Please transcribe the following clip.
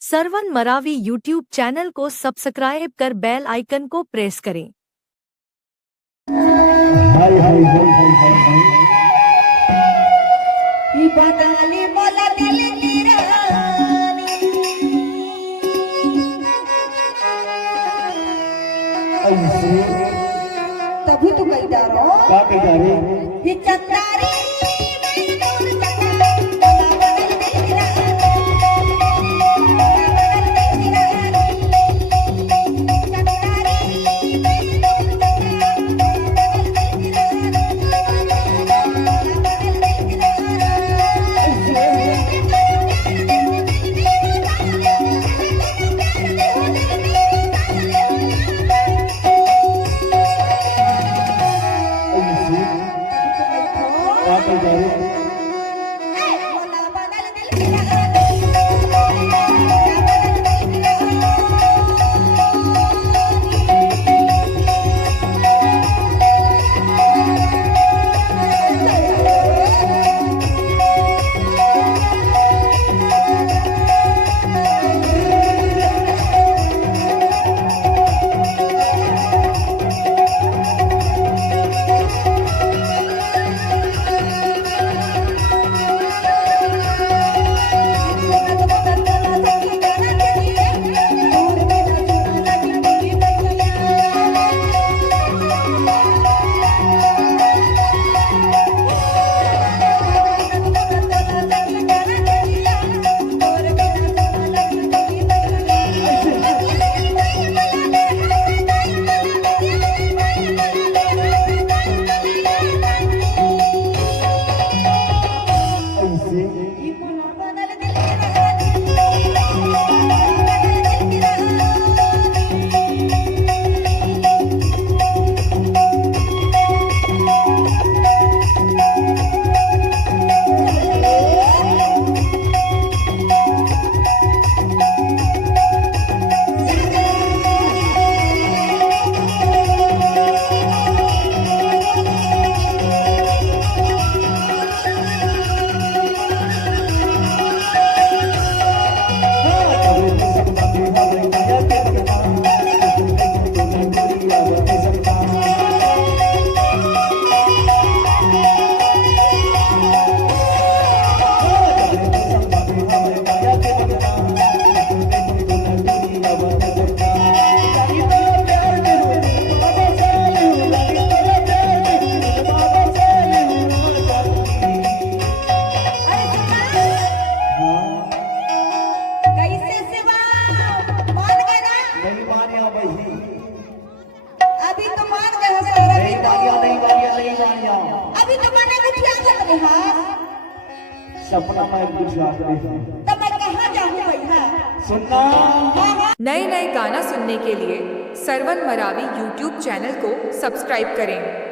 सरवन Maravi YouTube channel को सब्सक्राइब कर bell icon को प्रेस करें। हाय हाय हाय हाय हाय ई बदली बोला दिल की रानी ऐसे तभी तो कही जा रहा क्या कह जा रहे ये चंदारी क्या कह जा रहे अभी तो मान गए सर अभी तो मैंने कुछ याद नहीं है सपना में कुछ याद नहीं तब मैं कहाँ जाऊँ भैया सुनना नए नए गाना सुनने के लिए सरवन मरावी यूट्यूब चैनल को सब्सक्राइब करें।